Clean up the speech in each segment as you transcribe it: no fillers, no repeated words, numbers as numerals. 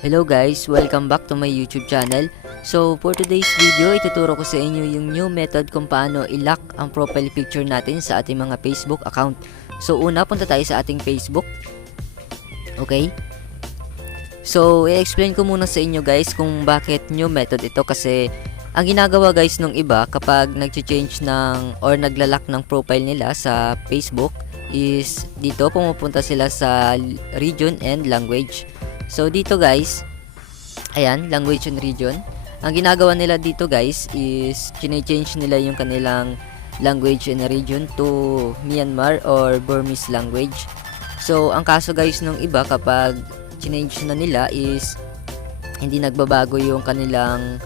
Hello guys, welcome back to my YouTube channel. So for today's video, ituturo ko sa inyo yung new method kung paano i-lock ang profile picture natin sa ating mga Facebook account. So una, punta tayo sa ating Facebook. Okay? So i-explain ko muna sa inyo guys kung bakit new method ito, kasi ang ginagawa guys nung iba kapag nag-change ng or naglalak ng profile nila sa Facebook is dito pumupunta sila sa region and language. So dito guys, ayan, language and region. Ang ginagawa nila dito guys is change nila yung kanilang language and region to Myanmar or Burmese language. So ang kaso guys nung iba kapag change na nila is hindi nagbabago yung kanilang,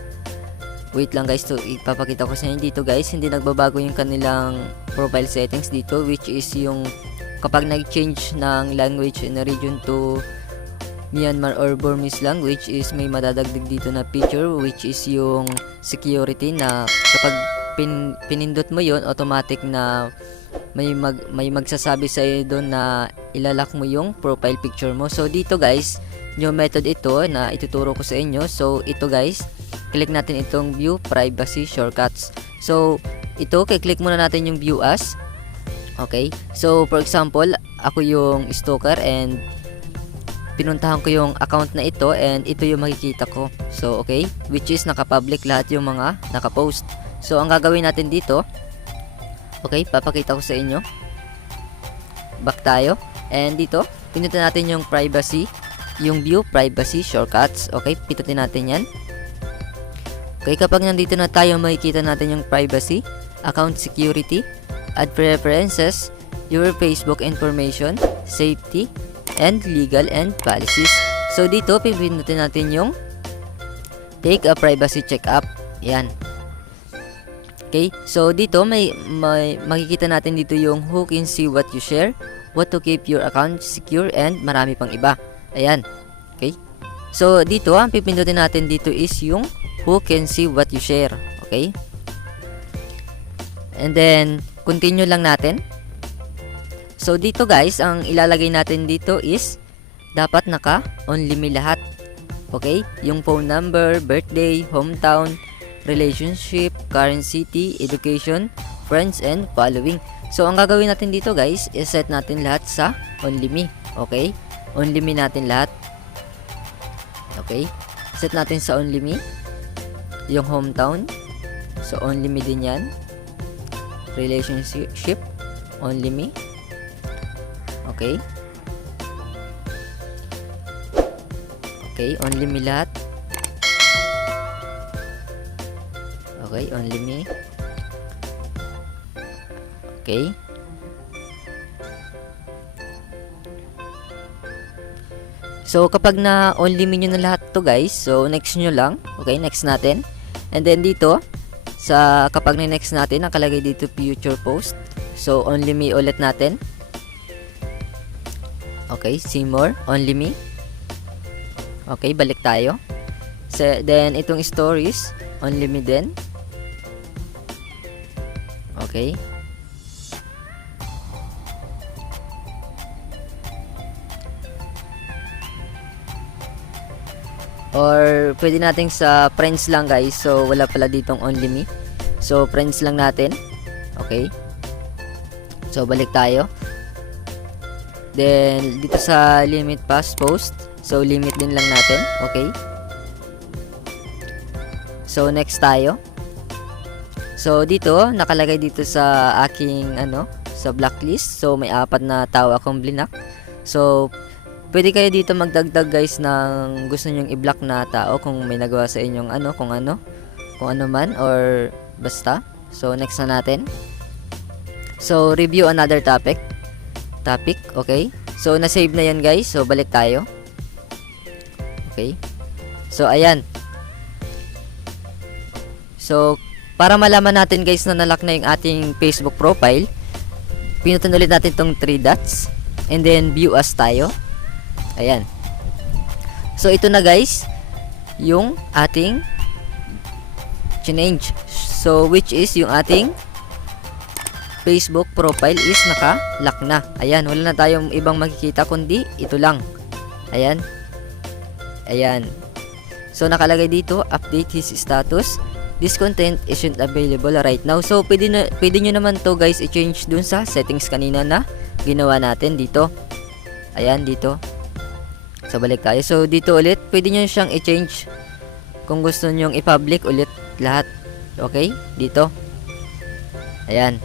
wait lang guys, to ipapakita ko sa inyo dito guys, hindi nagbabago yung kanilang profile settings dito, which is yung kapag nag-change ng language and region to Myanmar or Burmese language is may madadagdag dito na feature, which is yung security, na kapag pinindot mo yon, automatic na may magsasabi sa iyo doon na ilalak mo yung profile picture mo. So dito guys, new method ito na ituturo ko sa inyo. So ito guys, click natin itong view privacy shortcuts. So ito, click muna natin yung view as. Okay, so for example, ako yung stalker and pinuntahan ko yung account na ito and ito yung makikita ko. So okay, which is naka-public lahat yung mga naka-post. So ang gagawin natin dito, okay, papakita ko sa inyo. Back tayo, and dito pindutin natin yung privacy, yung view privacy shortcuts. Okay, pindutin natin yan. Okay, kapag nandito na tayo, makikita natin yung privacy, account security, add preferences, your Facebook information, safety, and legal and policies. So dito pipindutin natin yung take a privacy check-up. Yan. Okay, so dito may makikita natin dito yung who can see what you share, what to keep your account secure, and marami pang iba. Ayan. Okay, so dito ang pipindutin natin dito is yung who can see what you share. Okay, and then continue lang natin. So dito guys, ang ilalagay natin dito is dapat naka-only me lahat. Okay? Yung phone number, birthday, hometown, relationship, current city, education, friends, and following. So ang gagawin natin dito guys, is set natin lahat sa only me. Okay? Only me natin lahat. Okay? Set natin sa only me. Yung hometown. So only me din yan. Relationship, only me. Okay. Okay, only me lahat. Okay, only me. Okay. So kapag na only me nyo na lahat to guys, so next nyo lang. Okay, next natin. And then dito, sa kapag na next natin, nakalagay dito future post. So only me ulit natin. Okay, see more, only me. Okay, balik tayo. So, then, itong stories, only me din. Okay. Or, pwede natin sa friends lang guys. So, wala pala ditong only me. So, friends lang natin. Okay. So, balik tayo. Then, dito sa limit past post. So, limit din lang natin. Okay. So, next tayo. So, dito, nakalagay dito sa aking, sa blacklist. So, may 4 na tao akong blinak. So, pwede kayo dito magdagdag guys ng gusto nyong i-block na tao kung may nagawa sa inyong kung ano man, or basta. So, next na natin. So, review another topic, okay. So na-save na yan guys. So balik tayo. Okay. So ayan. So para malaman natin guys na nalock na yung ating Facebook profile, pinutin ulit natin tong 3 dots and then view as tayo. Ayan. So ito na guys yung ating change. So which is yung ating Facebook profile is naka-lock na. Ayan, wala na tayong ibang makikita kundi ito lang. Ayan. Ayan. So nakalagay dito, update his status. This content isn't available right now. So pwede nyo naman to guys i-change dun sa settings kanina na ginawa natin dito. Ayan dito. So balik tayo. So dito ulit, pwede nyo siyang i-change kung gusto nyo i-public ulit lahat. Okay? Dito. Ayan.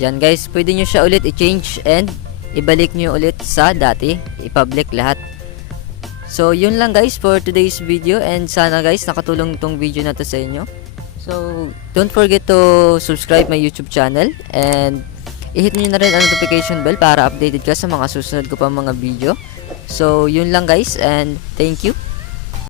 Diyan guys, pwede nyo siya ulit i-change and ibalik nyo ulit sa dati. I-public lahat. So yun lang guys for today's video, and sana guys nakatulong itong video na to sa inyo. So don't forget to subscribe my YouTube channel and i-hit nyo na rin ang notification bell para updated ka sa mga susunod ko pa mga video. So yun lang guys, and thank you.